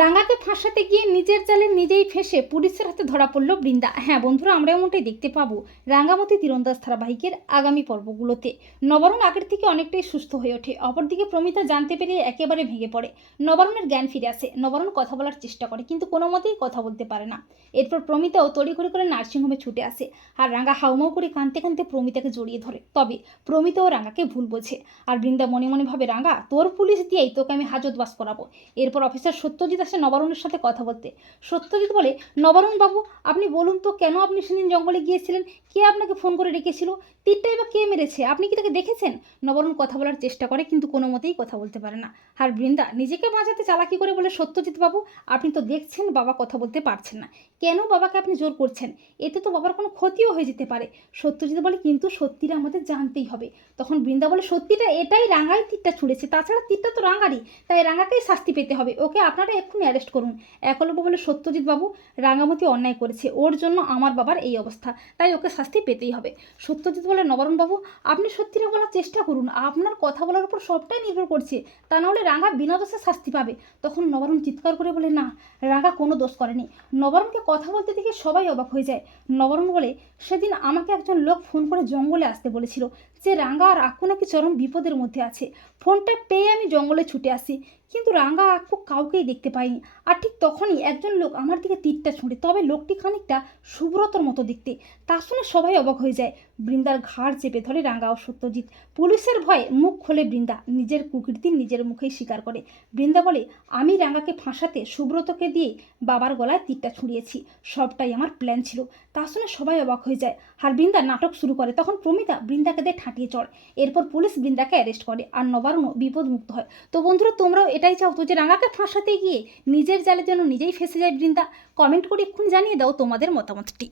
রাঙাকে ফাঁসাতে গিয়ে নিজের জালে নিজেই ফেসে পুলিশের হাতে ধরা পড়ল বৃন্দা। হ্যাঁ বন্ধুরা, আমরা এমনটাই দেখতে পাবো রাঙ্গামতি তীরন্দাজ ধারাবাহিকের আগামী পর্বগুলোতে। নবরণ আগের থেকে অনেকটাই সুস্থ হয়ে ওঠে। অপরদিকে প্রমিতা জানতে পেরে একেবারে ভেঙে পড়ে। নবরণের জ্ঞান ফিরে আসে। নবরণ কথা বলার চেষ্টা করে, কিন্তু কোনো মতেই কথা বলতে পারে না। এরপর প্রমিতাও তড়িঘড়ি করে নার্সিংহোমে ছুটে আসে আর রাঙ্গা হাউমাউ করে কাঁদতে কাঁদতে প্রমিতাকে জড়িয়ে ধরে। তবে প্রমিতা ও রাঙ্গাকে ভুল বোঝে। আর বৃন্দা মনে মনে ভাবে রাঙ্গা তোর পুলিশ দিয়েই তোকে আমি হাজতবাস করাবো। এরপর অফিসার সত্যজিৎ আসে নবারুণের সাথে কথা বলতে। সত্যজিৎ বলে, নবারুণ বাবু, আপনি বলুন তো কেন আপনি সেদিন জঙ্গলে গিয়েছিলেন? কে আপনাকে ফোন করে ডেকেছিল? তীরটাই বা কে মেরেছে? আপনি কি তাকে দেখেছেন? নবারুণ কথা বলার চেষ্টা করে, কিন্তু কোনো মতেই কথা বলতে পারে না। আর বৃন্দা, নিজেকে বাঁচাতে চালাকি করে বলে, সত্যজিৎ বাবু, আপনি তো দেখছেন বাবা কথা বলতে পারছেন না। কেন বাবাকে আপনি জোর করছেন? এতে তো বাবার কোনো ক্ষতিও হয়ে যেতে পারে। সত্যজিৎ বলে, কিন্তু সত্যিটা আমাদের জানতেই হবে। তখন বৃন্দা বলে, সত্যিটা এটাই রাঙাই তীরটা ছুঁড়েছে। তাছাড়া তীরটা তো রাঙারই, তাই রাঙাকেই শাস্তি পেতে হবে। ওকে আপনারা এক্ষুনি অ্যারেস্ট করুন। একলব্য বলে সত্যজিৎ বাবু রাঙামতি অন্যায় করেছে। ওর জন্য আমার বাবার এই অবস্থা। তাই ওকে শাস্তি পেতেই হবে। সত্যজিৎ বলে, নবরণ বাবু, আপনি সত্যিটা বলার চেষ্টা করুন। আপনার কথা বলার উপর সবটাই নির্ভর করছে। তা নাহলে রাঙা বিনা দোষে শাস্তি পাবে। তখন নবরণ চিৎকার করে বলে, না, রাঙা কোনো দোষ করেনি। নবরণকে কথা বলতে দেখে সবাই অবাক হয়ে যায়। নবরণ বলে, সেদিন আমাকে একজন লোক ফোন করে জঙ্গলে আসতে বলেছিল যে রাঙ্গা আর আক্কু নাকি চরম বিপদের মধ্যে আছে। ফোনটা পেয়ে আমি জঙ্গলে ছুটে আসি। কিন্তু রাঙ্গা আক্কু কাউকেই দেখতে পাইনি আর ঠিক তখনই একজন লোক আমার দিকে তীরটা ছুঁড়ে, তবে লোকটি খানিকটা সুব্রতর মতো দেখতে। তা শুনে সবাই অবাক হয়ে যায়। বৃন্দার ঘাড় চেপে ধরে রাঙ্গা ও সত্যজিৎ পুলিশের ভয়ে মুখ খোলে বৃন্দা, নিজের কুকীর্তি নিজের মুখেই স্বীকার করে। বৃন্দা বলে, আমি রাঙ্গাকে ফাঁসাতে সুব্রতকে দিয়ে বাবার গলায় তীরটা ছুঁড়িয়েছি। সবটাই আমার প্ল্যান ছিল। তা শুনে সবাই অবাক হয়ে যায়। আর বৃন্দা নাটক শুরু করে, তখন প্রমিতা বৃন্দাকে দিয়ে ঠাঁটিয়ে চড়। এরপর পুলিশ বৃন্দাকে অ্যারেস্ট করে আর নবারুণও বিপদমুক্ত হয়। তো বন্ধুরা, তোমরাও এটাই চাও তো যে রাঙাকে ফাঁসাতে গিয়ে নিজের জালের জন্য নিজেই ফেসে যায় বৃন্দা? কমেন্ট করে এক্ষুনি জানিয়ে দাও তোমাদের মতামতটি।